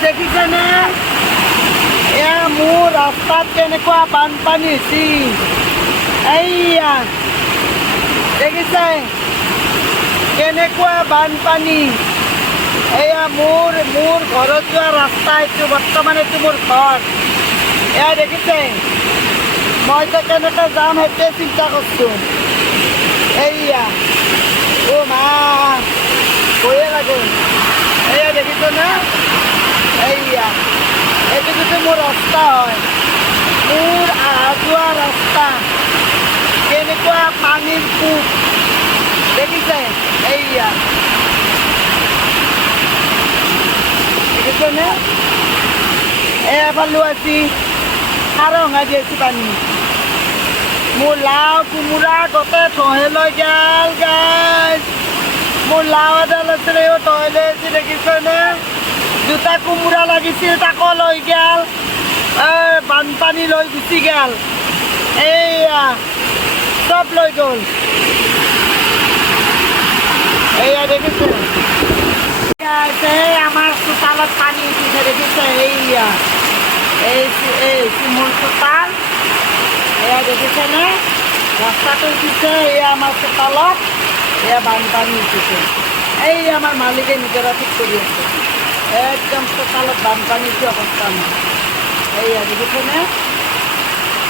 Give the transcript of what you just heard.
দেখিছেনে এয়া মোৰ ৰাস্তাত কেনেকুৱা বানপানী হৈছে এইয়া দেখিছে কেনেকুৱা বানপানী এয়া মোৰ ঘৰত যোৱা ৰাস্তা এইটো বৰ্তমান এইটো মোৰ ঘৰ এয়া দেখিছে মই যে কেনেকৈ যাম সেইটোৱে চিন্তা কৰিছোঁ এইয়া অ' মা ভয়ে লাগে এয়া দেখিছেনে এইয়া এইটো কিন্তু মোৰ ৰাস্তা হয় মোৰ অহা যোৱা ৰাস্তা কেনেকুৱা পানীৰ কূপ দেখিছে এইয়া দেখিছেনে এফালেও আছি সাৰ ভঙা দি আছি পানী মোৰ লাও কোমোৰা গোটেই থহে লৈ গেল গাইজ মোৰ লাও এডাল আছিলে থহে লৈ আছি দেখিছেনে দুটা কোমোৰা লাগিছিল তাকো লৈ গেল বানপানী লৈ গুচি গেল এইয়া চব লৈ গ'ল এইয়া দেখিছে আমাৰ চোতালত পানী উঠিছে দেখিছে এইয়া এই মোৰ চোতাল এয়া দেখিছেনে ৰাস্তাটো উঠিছে এয়া আমাৰ চোতালত এয়া বানপানী উঠিছে এই আমাৰ মালিকে নিজৰা ঠিক কৰি আছে একদম চোতালত বানপানী উঠি অৱস্থা নাই এইয়া দেখিছেনে